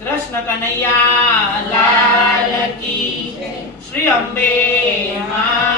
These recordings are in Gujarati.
કૃષ્ણ કનૈયા લાલ કી શ્રી અંબે માત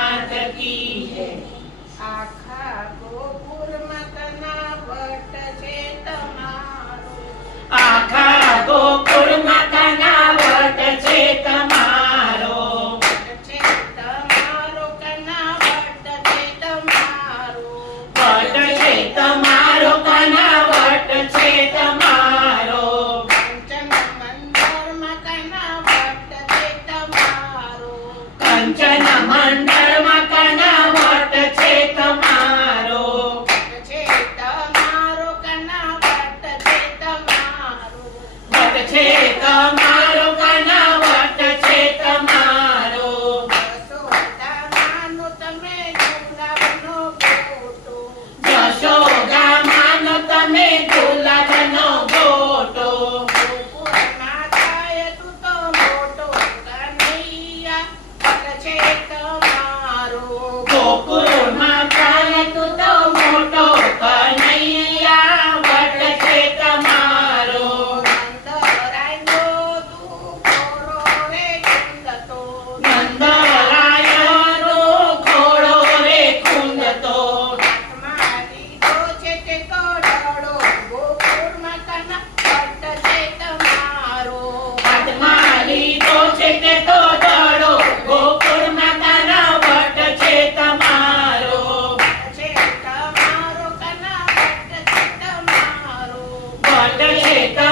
Poeta.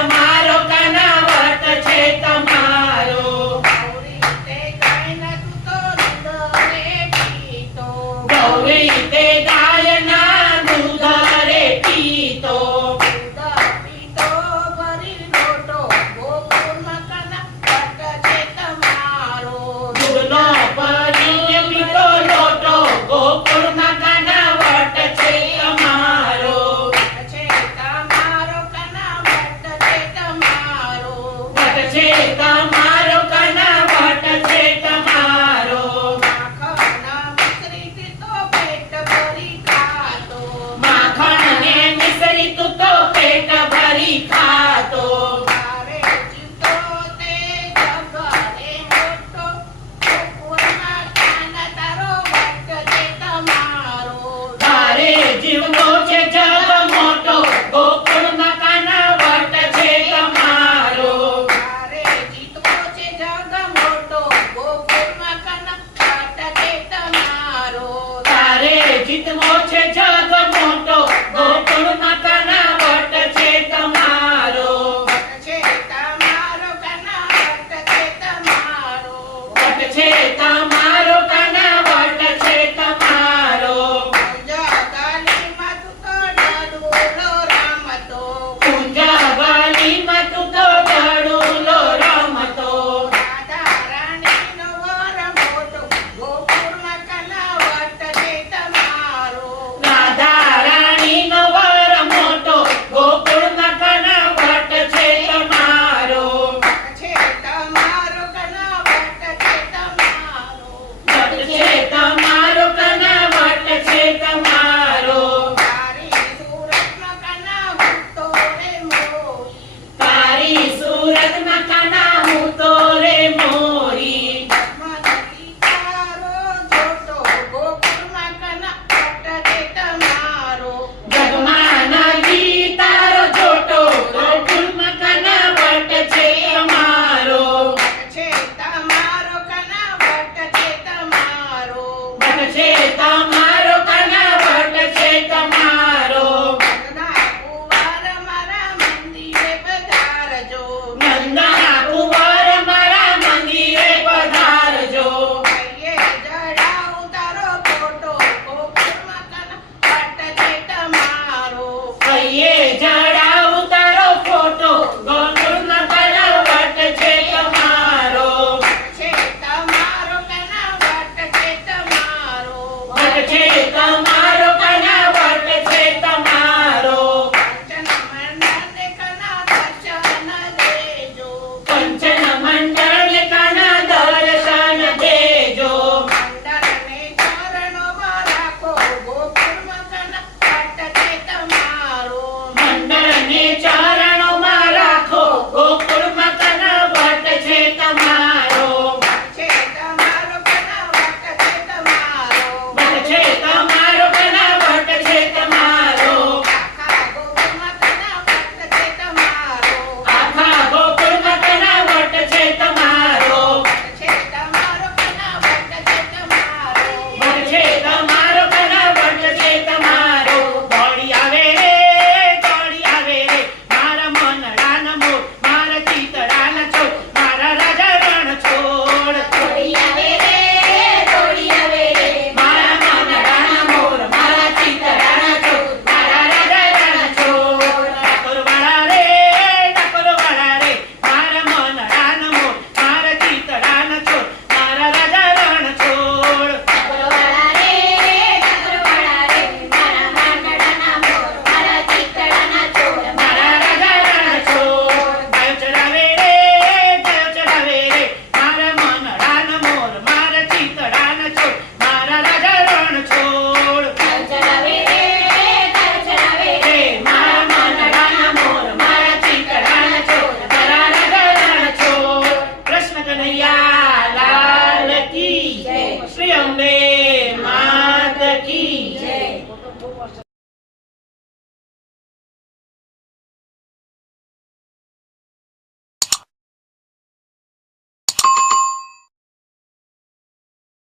છે તા કી જય.